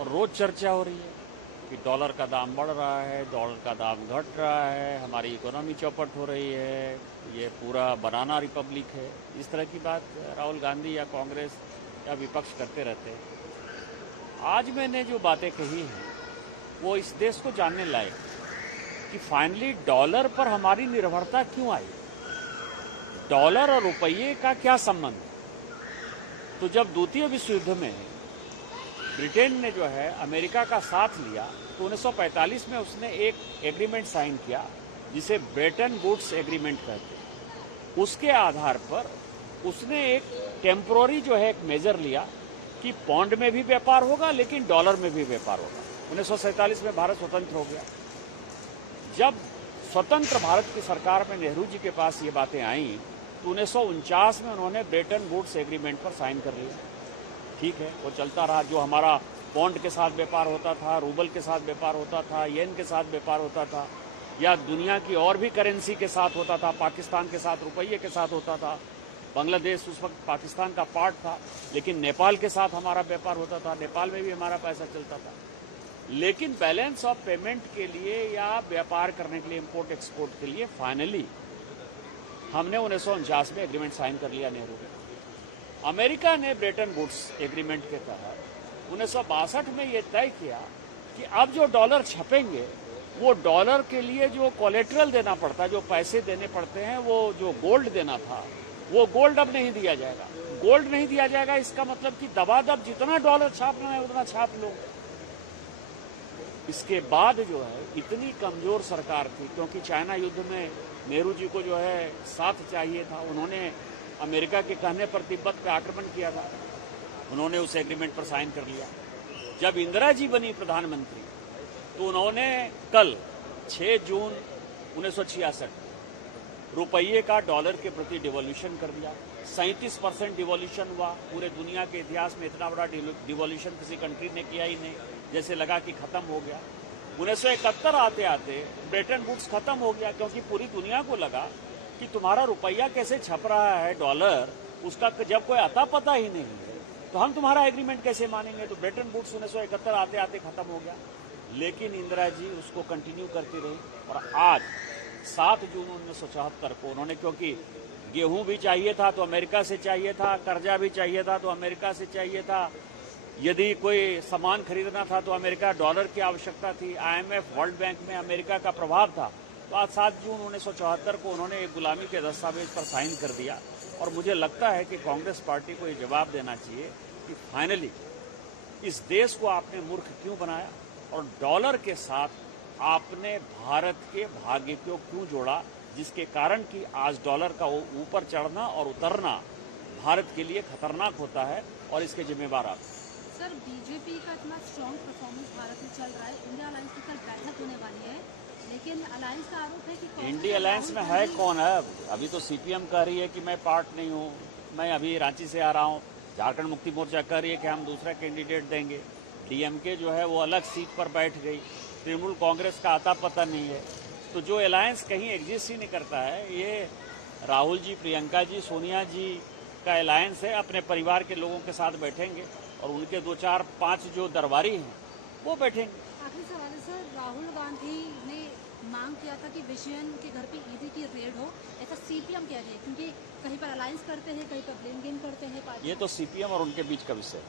और रोज चर्चा हो रही है कि डॉलर का दाम बढ़ रहा है, डॉलर का दाम घट रहा है, हमारी इकोनॉमी चौपट हो रही है, ये पूरा बनाना रिपब्लिक है। इस तरह की बात राहुल गांधी या कांग्रेस या विपक्ष करते रहते हैं। आज मैंने जो बातें कही हैं वो इस देश को जानने लायक कि फाइनली डॉलर पर हमारी निर्भरता क्यों आई, डॉलर और रुपये का क्या संबंध है। तो जब द्वितीय विश्व युद्ध में ब्रिटेन ने जो है अमेरिका का साथ लिया तो 1945 में उसने एक एग्रीमेंट साइन किया जिसे ब्रेटन वुड्स एग्रीमेंट कहते हैं। उसके आधार पर उसने एक टेम्पोररी जो है एक मेजर लिया कि पौंड में भी व्यापार होगा लेकिन डॉलर में भी व्यापार होगा। 1947 में भारत स्वतंत्र हो गया। जब स्वतंत्र भारत की सरकार में नेहरू जी के पास ये बातें आई तो 1949 में उन्होंने ब्रेटन वुड्स एग्रीमेंट पर साइन कर लिया। ठीक है, वो चलता रहा। जो हमारा पौंड के साथ व्यापार होता था, रूबल के साथ व्यापार होता था, येन के साथ व्यापार होता था, या दुनिया की और भी करेंसी के साथ होता था, पाकिस्तान के साथ रुपये के साथ होता था, बांग्लादेश उस वक्त पाकिस्तान का पार्ट था, लेकिन नेपाल के साथ हमारा व्यापार होता था, नेपाल में भी हमारा पैसा चलता था। लेकिन बैलेंस ऑफ पेमेंट के लिए या व्यापार करने के लिए, इम्पोर्ट एक्सपोर्ट के लिए फाइनली हमने 1949 में एग्रीमेंट साइन कर लिया नेहरू ने। अमेरिका ने ब्रेटन वुड्स एग्रीमेंट के तहत 1962 में ये तय किया कि अब जो डॉलर छपेंगे वो डॉलर के लिए जो कोलेट्रल देना पड़ता है, जो पैसे देने पड़ते हैं, वो जो गोल्ड देना था वो गोल्ड अब नहीं दिया जाएगा। गोल्ड नहीं दिया जाएगा इसका मतलब कि दबादब जितना डॉलर छापना है उतना छाप लो। इसके बाद जो है इतनी कमजोर सरकार थी, क्योंकि चाइना युद्ध में नेहरू जी को जो है साथ चाहिए था। उन्होंने अमेरिका के कहने पर तिब्बत पे आक्रमण किया था, उन्होंने उस एग्रीमेंट पर साइन कर लिया। जब इंदिरा जी बनी प्रधानमंत्री तो उन्होंने कल 6 जून 1966 रुपये का डॉलर के प्रति डिवॉल्यूशन कर दिया। 37% डिवॉल्यूशन हुआ। पूरे दुनिया के इतिहास में इतना बड़ा डिवॉल्यूशन किसी कंट्री ने किया ही नहीं। जैसे लगा कि खत्म हो गया। 1971 आते आते ब्रेटन वुड्स खत्म हो गया, क्योंकि पूरी दुनिया को लगा कि तुम्हारा रुपया कैसे छप रहा है डॉलर, उसका जब कोई अता पता ही नहीं है तो हम तुम्हारा एग्रीमेंट कैसे मानेंगे। तो ब्रेटन वुड्स 1971 आते आते खत्म हो गया। लेकिन इंदिरा जी उसको कंटिन्यू करती रही और आज 7 जून 1974 को उन्होंने, क्योंकि गेहूं भी चाहिए था तो अमेरिका से चाहिए था, कर्जा भी चाहिए था तो अमेरिका से चाहिए था, यदि कोई सामान खरीदना था तो अमेरिका डॉलर की आवश्यकता थी, IMF वर्ल्ड बैंक में अमेरिका का प्रभाव था। तो आज 7 जून 1974 को उन्होंने एक गुलामी के दस्तावेज पर साइन कर दिया। और मुझे लगता है कि कांग्रेस पार्टी को ये जवाब देना चाहिए कि फाइनली इस देश को आपने मूर्ख क्यों बनाया और डॉलर के साथ आपने भारत के भाग्य को क्यों जोड़ा, जिसके कारण कि आज डॉलर का ऊपर चढ़ना और उतरना भारत के लिए खतरनाक होता है और इसके जिम्मेवार आप। सर, बीजेपी का इतना स्ट्रॉन्ग परफॉर्मेंस भारत में चल रहा है, इंडिया अलायंस की कल बैठक होने वाली है, लेकिन अलायंस का आरोप है कि इंडिया अलायंस में है कौन है। अभी तो CPM कह रही है कि मैं पार्ट नहीं हूँ, मैं अभी रांची से आ रहा हूँ। झारखंड मुक्ति मोर्चा कह रही है कि हम दूसरा कैंडिडेट देंगे। DMK जो है वो अलग सीट पर बैठ गई। तृणमूल कांग्रेस का आता पता नहीं है। तो जो अलायंस कहीं एग्जिस्ट ही नहीं करता है, ये राहुल जी, प्रियंका जी, सोनिया जी का अलायंस है। अपने परिवार के लोगों के साथ बैठेंगे और उनके 2, 4, 5 जो दरबारी हैं वो बैठेंगे। आखिरी सवाल है सर, राहुल गांधी ने मांग किया था कि विजयन के घर पे ईडी की रेड हो, ऐसा CPM कह रही है, क्योंकि कहीं पर अलायंस करते हैं, कहीं पर ब्लेम गेम करते हैं। ये तो CPM और उनके बीच का विषय है।